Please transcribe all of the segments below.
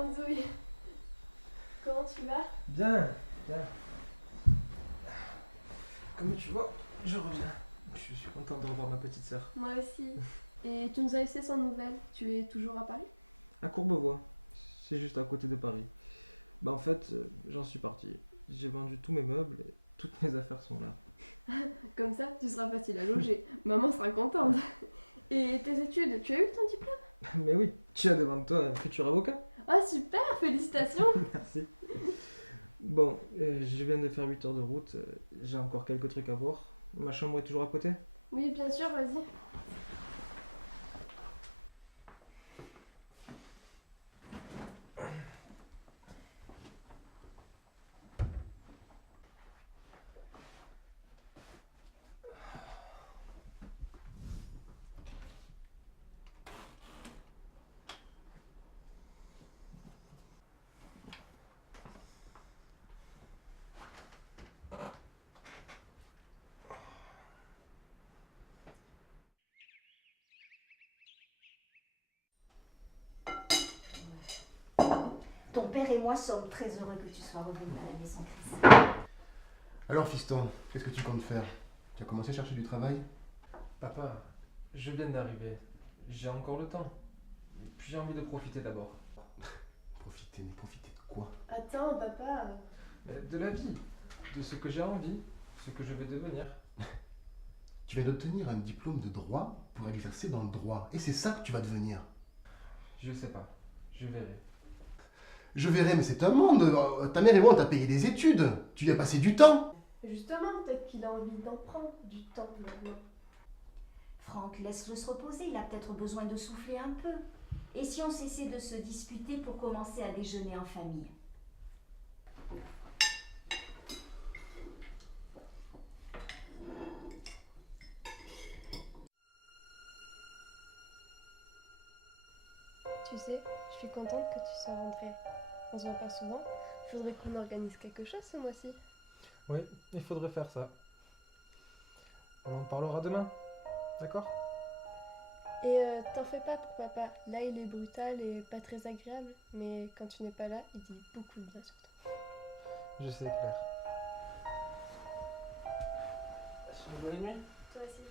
Anzouille. Comment tu vas? Bien, bien. Comme tu vois, je reviens. Je suis content de revoir ma petite sœur. Moi aussi. Et tu nous as laissé sans nouvelles. Tu es toujours à Paris? À Courbevoie, c'est juste à côté de Paris. Bah en fait, j'en suis parti. J'ai vendu tous mes meubles et toutes mes affaires sont là. Comme ça, tu seras facile à loger. Maman sera contente. Et tes études, tu as eu ton diplôme? Mais oui, tu as devant toi un futur avocat. Ah super, félicitations. Merci. Bon, je viens de faire 8 heures de route. J'ai encore quelques trucs à voir. Ma chambre est toujours à côté? Oui, bien sûr, vas-y. Ton père et moi sommes très heureux que tu sois revenu à la maison, Chris. Alors fiston, qu'est-ce que tu comptes faire? Tu as commencé à chercher du travail? Papa, je viens d'arriver. J'ai encore le temps. Puis j'ai envie de profiter d'abord. Profiter, mais profiter de quoi? Attends, papa. De la vie, de ce que j'ai envie, ce que je vais devenir. Tu viens d'obtenir un diplôme de droit pour exercer dans le droit. Et c'est ça que tu vas devenir. Je sais pas, je verrai. Je verrai, mais c'est un monde. Ta mère et moi, on t'a payé des études. Tu y as passé du temps. Justement, peut-être qu'il a envie d'en prendre du temps maintenant. Franck, laisse-le se reposer, il a peut-être besoin de souffler un peu. Et si on cessait de se disputer pour commencer à déjeuner en famille? Tu sais, je suis contente que tu sois rentrée. On se voit pas souvent. Faudrait qu'on organise quelque chose ce mois-ci. Oui, il faudrait faire ça. On en parlera demain, d'accord? Et t'en fais pas pour papa. Là, il est brutal et pas très agréable. Mais quand tu n'es pas là, il dit beaucoup de bien sur toi. Je sais, Claire. Bonne nuit. Toi aussi.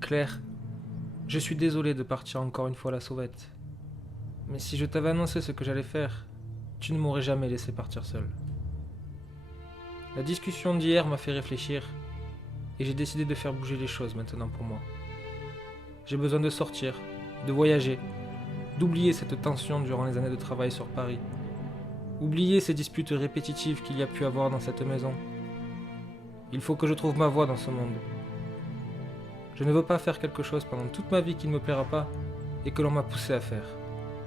Claire, je suis désolé de partir encore une fois à la sauvette. Mais si je t'avais annoncé ce que j'allais faire, tu ne m'aurais jamais laissé partir seul. La discussion d'hier m'a fait réfléchir et j'ai décidé de faire bouger les choses maintenant pour moi. J'ai besoin de sortir, de voyager, d'oublier cette tension durant les années de travail sur Paris. Oublier ces disputes répétitives qu'il y a pu avoir dans cette maison. Il faut que je trouve ma voie dans ce monde. Je ne veux pas faire quelque chose pendant toute ma vie qui ne me plaira pas et que l'on m'a poussé à faire,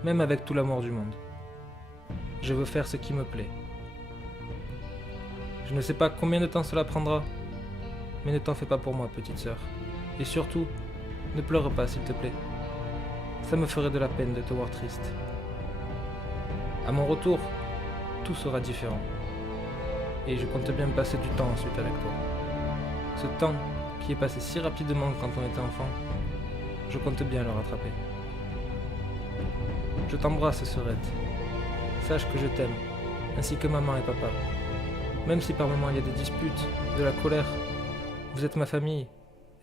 même avec tout l'amour du monde. Je veux faire ce qui me plaît. Je ne sais pas combien de temps cela prendra, mais ne t'en fais pas pour moi, petite sœur. Et surtout, ne pleure pas, s'il te plaît. Ça me ferait de la peine de te voir triste. À mon retour, tout sera différent. Et je compte bien passer du temps ensuite avec toi. Ce temps qui est passé si rapidement quand on était enfant, je compte bien le rattraper. Je t'embrasse, sœurette. Sache que je t'aime, ainsi que maman et papa. Même si par moments il y a des disputes, de la colère, vous êtes ma famille,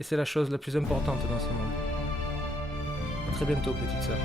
et c'est la chose la plus importante dans ce monde. À très bientôt, petite sœur.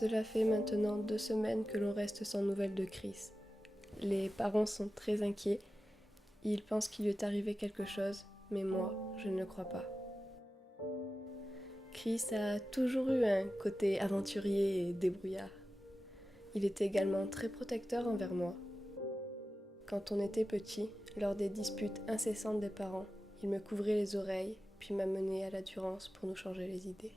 Cela fait maintenant 2 semaines que l'on reste sans nouvelles de Chris. Les parents sont très inquiets. Ils pensent qu'il lui est arrivé quelque chose, mais moi, je ne le crois pas. Chris a toujours eu un côté aventurier et débrouillard. Il était également très protecteur envers moi. Quand on était petit, lors des disputes incessantes des parents, il me couvrait les oreilles, puis m'amenait à la Durance pour nous changer les idées.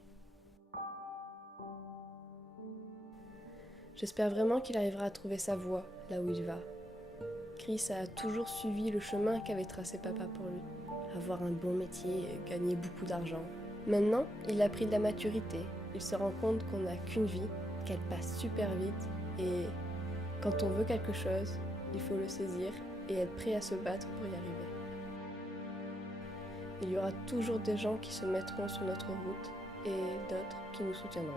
J'espère vraiment qu'il arrivera à trouver sa voie là où il va. Chris a toujours suivi le chemin qu'avait tracé papa pour lui. Avoir un bon métier et gagner beaucoup d'argent. Maintenant, il a pris de la maturité. Il se rend compte qu'on n'a qu'une vie, qu'elle passe super vite et quand on veut quelque chose, il faut le saisir et être prêt à se battre pour y arriver. Il y aura toujours des gens qui se mettront sur notre route et d'autres qui nous soutiendront.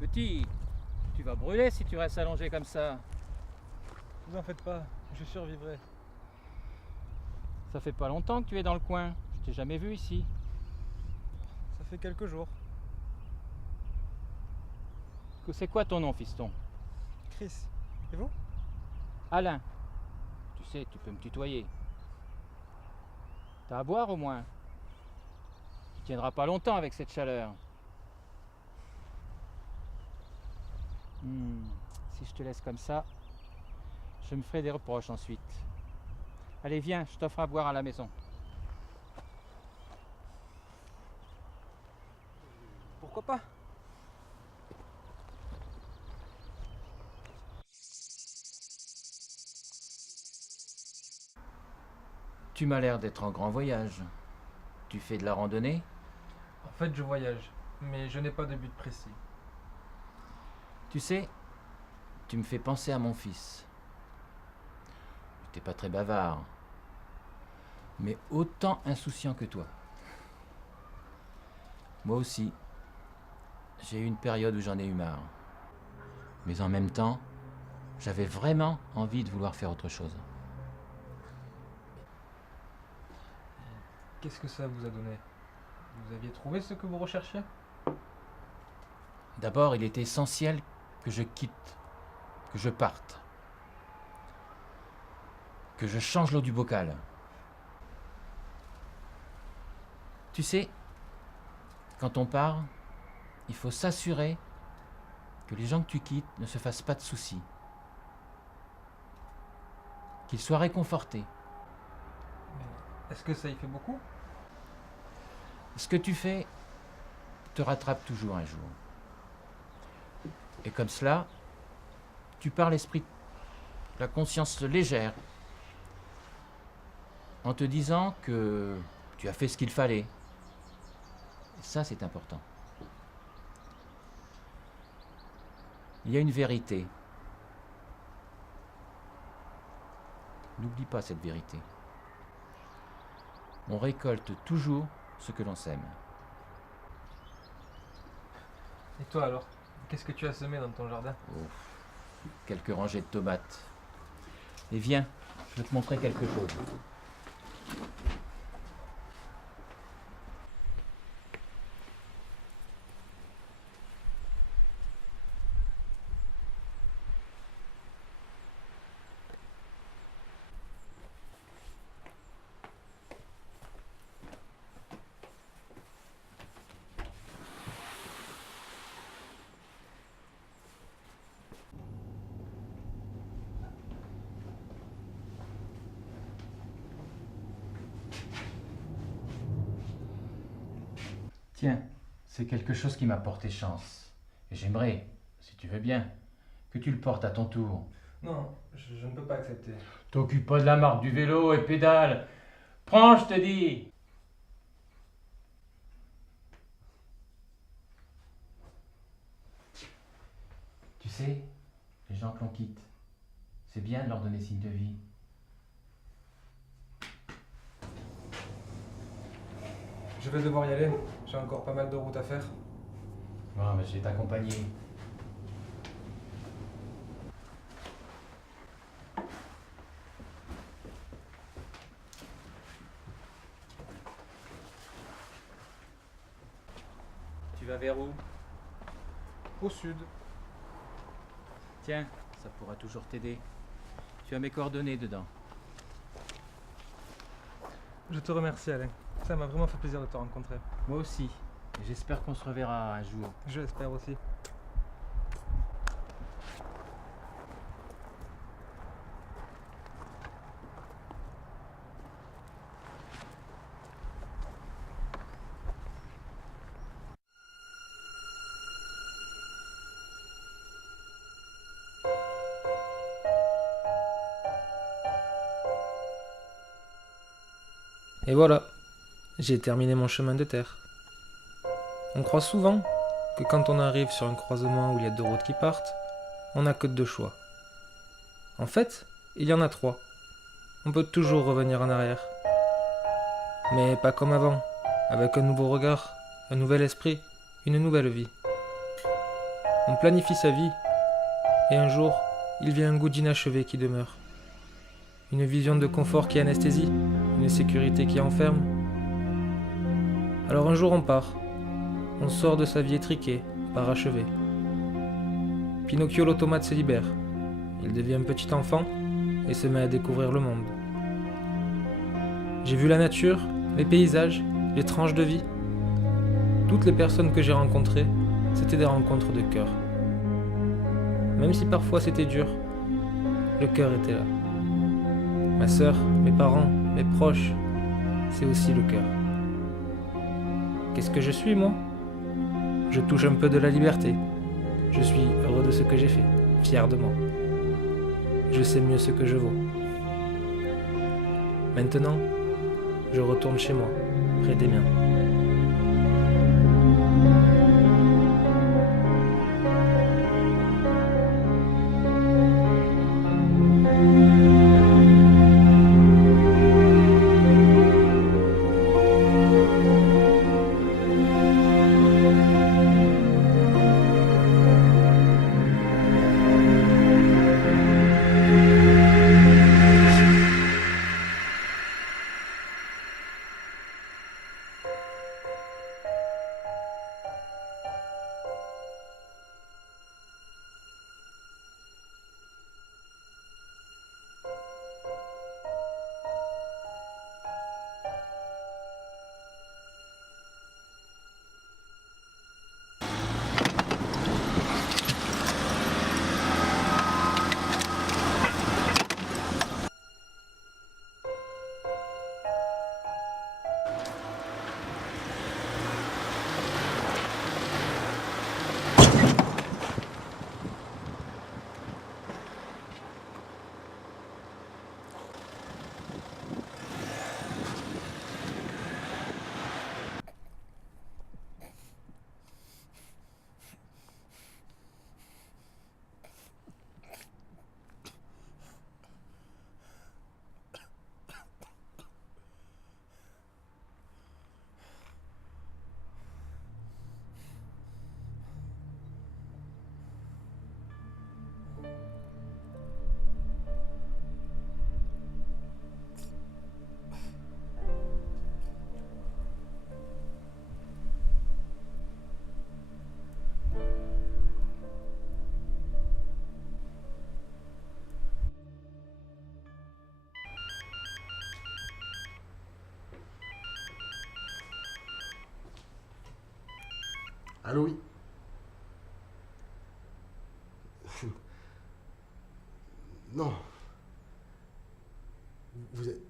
Petit, tu vas brûler si tu restes allongé comme ça. Ne vous en faites pas, je survivrai. Ça fait pas longtemps que tu es dans le coin. Je t'ai jamais vu ici. Ça fait quelques jours. C'est quoi ton nom, fiston? Chris, et vous? Alain. Tu sais, tu peux me tutoyer. T'as à boire au moins? Tu tiendras pas longtemps avec cette chaleur. Si je te laisse comme ça, je me ferai des reproches ensuite. Allez, viens, je t'offre à boire à la maison. Pourquoi pas? Tu m'as l'air d'être en grand voyage. Tu fais de la randonnée? En fait, je voyage, mais je n'ai pas de but précis. Tu sais, tu me fais penser à mon fils. Tu n'es pas très bavard, mais autant insouciant que toi. Moi aussi, j'ai eu une période où j'en ai eu marre. Mais en même temps, j'avais vraiment envie de vouloir faire autre chose. Qu'est-ce que ça vous a donné? Vous aviez trouvé ce que vous recherchiez? D'abord, il était essentiel que je quitte, que je parte, que je change l'eau du bocal. Tu sais, quand on part, il faut s'assurer que les gens que tu quittes ne se fassent pas de soucis, qu'ils soient réconfortés. Mais est-ce que ça y fait beaucoup? Ce que tu fais te rattrape toujours un jour. Et comme cela, tu pars l'esprit, la conscience légère en te disant que tu as fait ce qu'il fallait. Et ça, c'est important. Il y a une vérité. N'oublie pas cette vérité. On récolte toujours ce que l'on sème. Et toi alors, qu'est-ce que tu as semé dans ton jardin? Oh, quelques rangées de tomates. Et viens, je vais te montrer quelque chose. Tiens, c'est quelque chose qui m'a porté chance. Et j'aimerais, si tu veux bien, que tu le portes à ton tour. Non, je ne peux pas accepter. T'occupe pas de la marque du vélo et pédale. Prends, je te dis. Tu sais, les gens que l'on quitte, c'est bien de leur donner signe de vie. Je vais devoir y aller, j'ai encore pas mal de route à faire. Non, mais je vais t'accompagner. Tu vas vers où? Au sud. Tiens, ça pourra toujours t'aider. Tu as mes coordonnées dedans. Je te remercie Alain, ça m'a vraiment fait plaisir de te rencontrer. Moi aussi. Et j'espère qu'on se reverra un jour. Je l'espère aussi. Et voilà, j'ai terminé mon chemin de terre. On croit souvent que quand on arrive sur un croisement où il y a deux routes qui partent, on n'a que deux choix. En fait, il y en a trois. On peut toujours revenir en arrière. Mais pas comme avant, avec un nouveau regard, un nouvel esprit, une nouvelle vie. On planifie sa vie, et un jour, il vient un goût d'inachevé qui demeure. Une vision de confort qui anesthésie, une sécurité qui enferme. Alors un jour on part, on sort de sa vie étriquée, parachevée. Pinocchio l'automate se libère, il devient un petit enfant et se met à découvrir le monde. J'ai vu la nature, les paysages, les tranches de vie. Toutes les personnes que j'ai rencontrées, c'était des rencontres de cœur. Même si parfois c'était dur, le cœur était là. Ma sœur, mes parents, mes proches, c'est aussi le cœur. Qu'est-ce que je suis, moi? Je touche un peu de la liberté. Je suis heureux de ce que j'ai fait, fier de moi. Je sais mieux ce que je vaux. Maintenant, je retourne chez moi, près des miens. Allô, oui. Non. Vous êtes...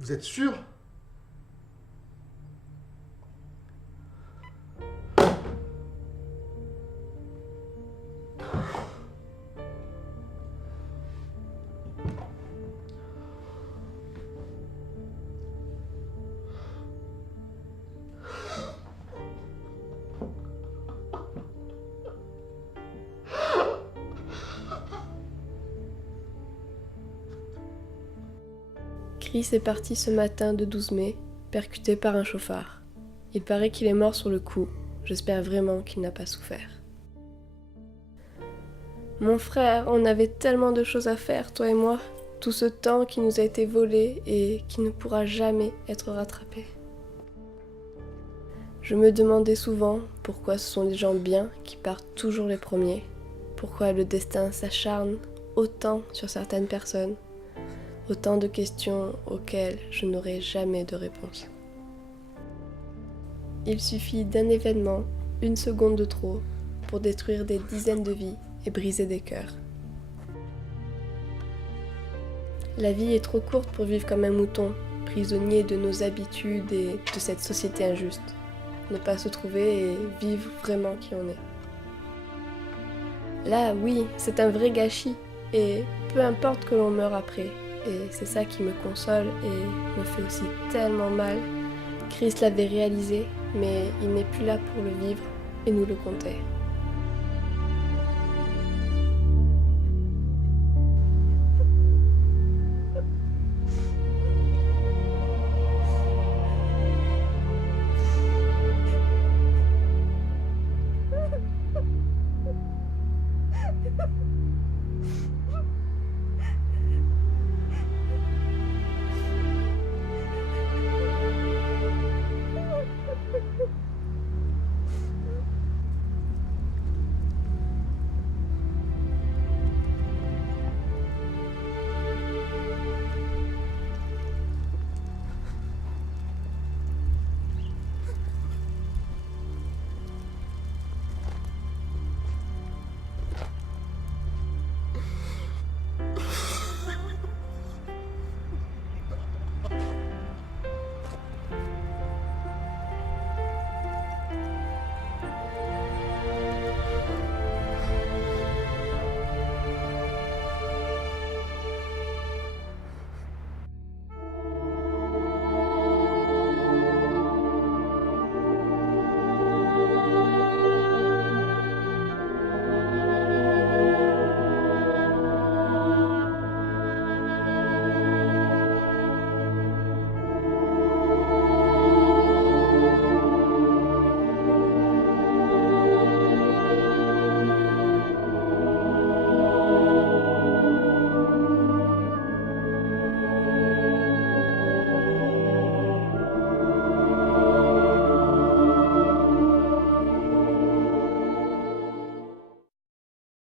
Vous êtes sûr? Chris est parti ce matin de 12 mai, percuté par un chauffard. Il paraît qu'il est mort sur le coup. J'espère vraiment qu'il n'a pas souffert. Mon frère, on avait tellement de choses à faire, toi et moi. Tout ce temps qui nous a été volé et qui ne pourra jamais être rattrapé. Je me demandais souvent pourquoi ce sont les gens bien qui partent toujours les premiers. Pourquoi le destin s'acharne autant sur certaines personnes. Autant de questions auxquelles je n'aurai jamais de réponse. Il suffit d'un événement, une seconde de trop, pour détruire des dizaines de vies et briser des cœurs. La vie est trop courte pour vivre comme un mouton, prisonnier de nos habitudes et de cette société injuste. Ne pas se trouver et vivre vraiment qui on est. Là, oui, c'est un vrai gâchis, et peu importe que l'on meure après. Et c'est ça qui me console et me fait aussi tellement mal. Chris l'avait réalisé, mais il n'est plus là pour le vivre et nous le comptait.